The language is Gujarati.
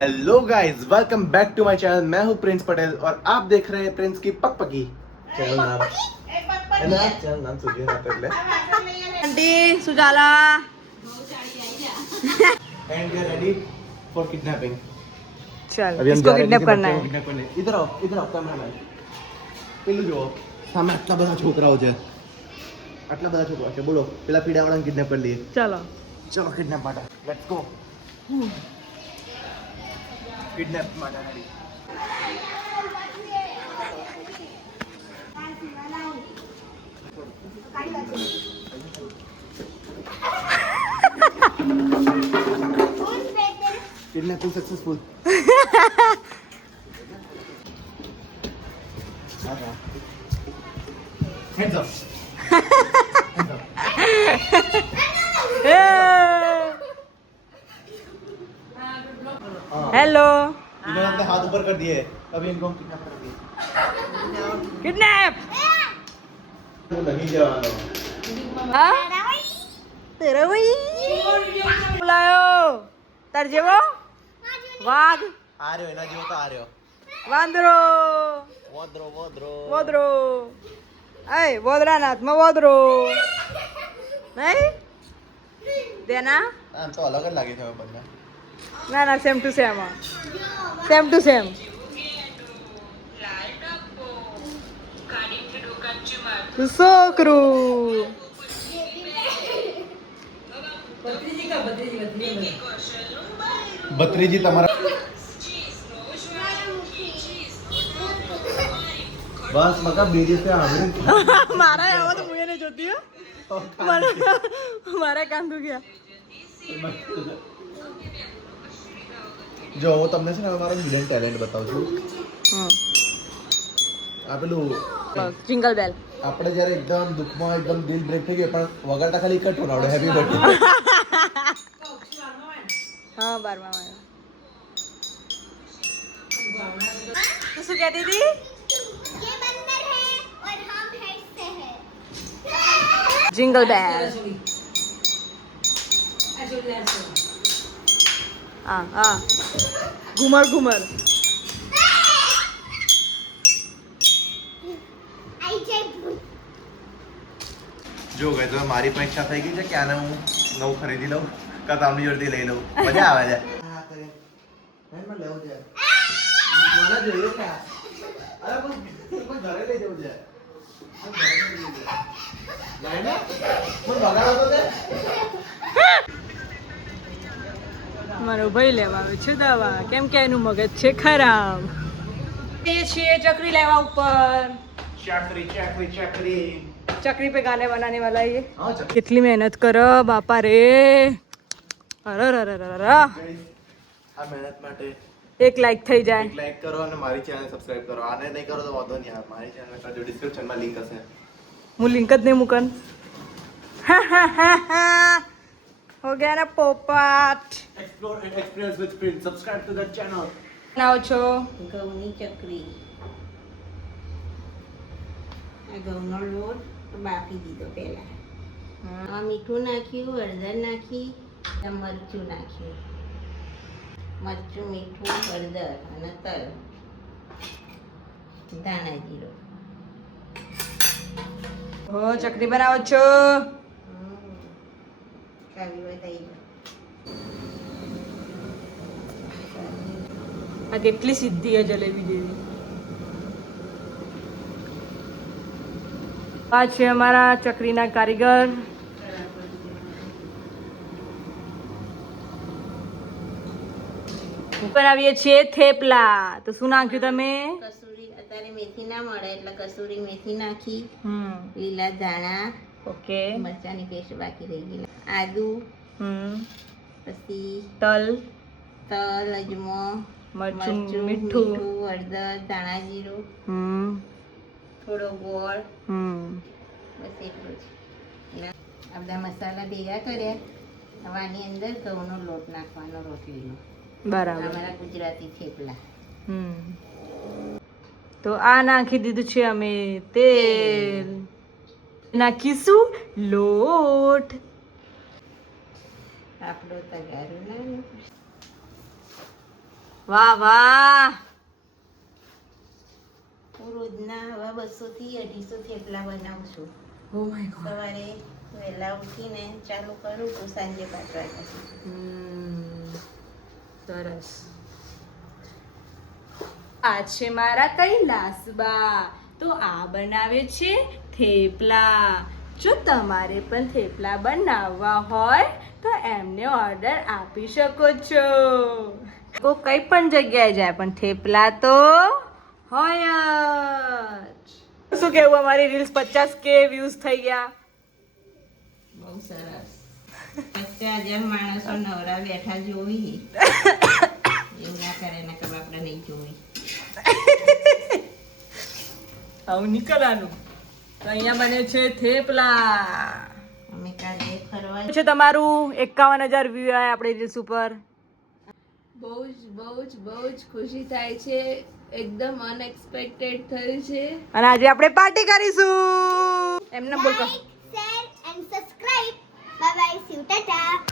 Hello guys, welcome back to my channel. मैं हूं प्रिंस पटेल और आप देख रहे हैं प्रिंस की पकपकी चैनल नाम है ना। चैनल नाम सुनिए ना पहले। Aunty Sujala and we are ready for kidnapping. चल अभी हम इसको जा रहे हैं किडनैप किसी करना बच्चे को है। किडनैप करने। इधर आओ कैमरामैन। પેલું જો સામે આટલા બધા છોકરાઓ છે, આટલા બધા છોકરાઓ છે, બોલો પેલા પીડાવાળાને કિડનેપ કરી લઈએ। चलो ચલો કિડનેપ માટે લેટ્સ ગો। કિડનેપ માટે ready. Kidnapping successful. Hands up. Hands up. Hello इन्होंने अपने हाथ ऊपर कर दिए। अभी इनको हम किडनैप कर दिए। किडनैप वो नहीं जवानो। तेरा वही बुलायो तार जेवो वाघ आ रहे हो ना जो तो आ रहे हो। वांदरो वोद्रो वोद्रो वोदरो ऐ वोदरा नाथ में वोदरो नहीं देना આમ તો અલગ જ લાગે છે હવે બંને। ના ના same to same same to same છોકરું ભત્રીજી તમારા બસ મકા બીજી से આમરી મારા આવો તો મુએ ને જોતી હો મારા કાન દુખ્યા જો હું તમને છે ને હવે મારો હિડન ટેલેન્ટ બતાવું છું। આ પેલું જિંગલ બેલ આપણે જ્યારે એકદમ દુઃખમાં એકદમ દિલ બ્રેક થઈ ગયું પણ વગાડતા ખાલી એક જ ટોન આવડે હેપી બર્થડે। हाँ 12वां में तो શું કહેતી હતી ये बंदर है और हम हेड से है। जिंगल बेल हाँ हाँ घूमर घूमर आई जय भूत। જો ગઈ તો મારી પણ ઈચ્છા થઈ ગઈ છે કે આને હું નવું ખરીદી લઉં કાં તો આમની જોડેથી લઈ લઉં। મજા આવે છે। હા કરે હેન્ડમાં લેવું છે મને જોઈએ કે અરે પણ ઘરે લઈ જવું છે। લાઈને પણ વગાડો તો દે। મારો ભાઈ લેવા આવે છે દવા કેમ કે એનું મગજ છે ખરાબ એ છીએ ચકરી લેવા ઉપર चकरी चकरी चकरी चक्री पे गाने बनाने वाला है ये हाँ चकरी कितनी मेहनत करो बापा रे अरे આ મહેનત માટે एक लाइक થઈ જાય એક લાઈક કરો અને મારી ચેનલ સબસ્ક્રાઇબ કરો। આને નહીં કરો તો વાંધો નહીં, મારી ચેનલ પર જો ડિસ્ક્રિપ્શનમાં લિંક હશે। હું લિંક જ નહીં મૂકન हो गया ना पोपट explore and experience with Prince, subscribe to that channel. બનાવો છો ઘઉંની ચકરી આ ઘઉંનો લોટ બાફી દીધો પહેલા આમાં મીઠું નાખ્યું, હળદર નાખી, મરચું નાખ્યું, મરચું, મીઠું, હળદર અને તલ, ધાણા જીરું। હો ચકરી બનાવો છો ખાવી હોય થઈ જાય। આ કેટલી સિદ્ધિ है જલેબી દેવી આ છે અમારા ચકરીના કારીગર બનાવીએ છીએ થેપલા તો શું નાખ્યું તમે કસૂરી અત્યારે મેથી ના મળે એટલે કસૂરી મેથી નાખી, હમ લીલા ધાણા, ઓકે મરચાંની પેસ્ટ બાકી રહી ગઈ, આદુ, હમ પછી તલ તલ, અજમો, મરચું, મરચું, મીઠું. મીઠું, હળદર, ધાણા જીરું, હમ થોડો ગોળ, હમ બસ એટલું જ। એટલે આ બધા મસાલા ભેગા કર્યા। હવે આની અંદર ઘઉંનો લોટ નાખવાનો, રોટલીનો। બરાબર અમારા ગુજરાતી થેપલા। હમ તો આ નાખી દીધું છે અમે તેલ નાખીશું લોટ આપણો તગારો નાનો વાહ વાહ. હું રોજના હવે 200 થી 250 થેપલા બનાવું છું. Oh my God. સવારે વહેલા ઉઠીને ચાલુ કરું તો સાંજે 5 વાગ્યા સુધી. સરસ. આ છે મારા કૈલાસબા. તો આ બનાવે છે થેપલા. જો તમારે પણ થેપલા બનાવવા હોય તો એમને ઓર્ડર આપી શકો છો. તો કઈ પણ જગ્યાએ જાય પણ થેપલા તો હોય જ. શું કેવું, અમારી રીલ્સ 50K વ્યૂઝ થઈ ગયા. બહુ સરસ. 50,000 માણસો નવરા બેઠા જોવી એવું ના કરે ને કે આપણે નહીં જોવી. આવું નીકળવાનું. તો અહીંયા બને છે થેપલા. અમે કાલે ફરવા છે તમારું 51,000 વ્યૂ આવ્યા આપણી રીલ્સ ઉપર. બહુ જ ખુશી થાય છે. એકદમ અનએક્સપેક્ટેડ થયું છે. અને આજે આપણે પાર્ટી કરીશું. એમને બોલ. Like, share and subscribe. Bye bye. See you. Tata.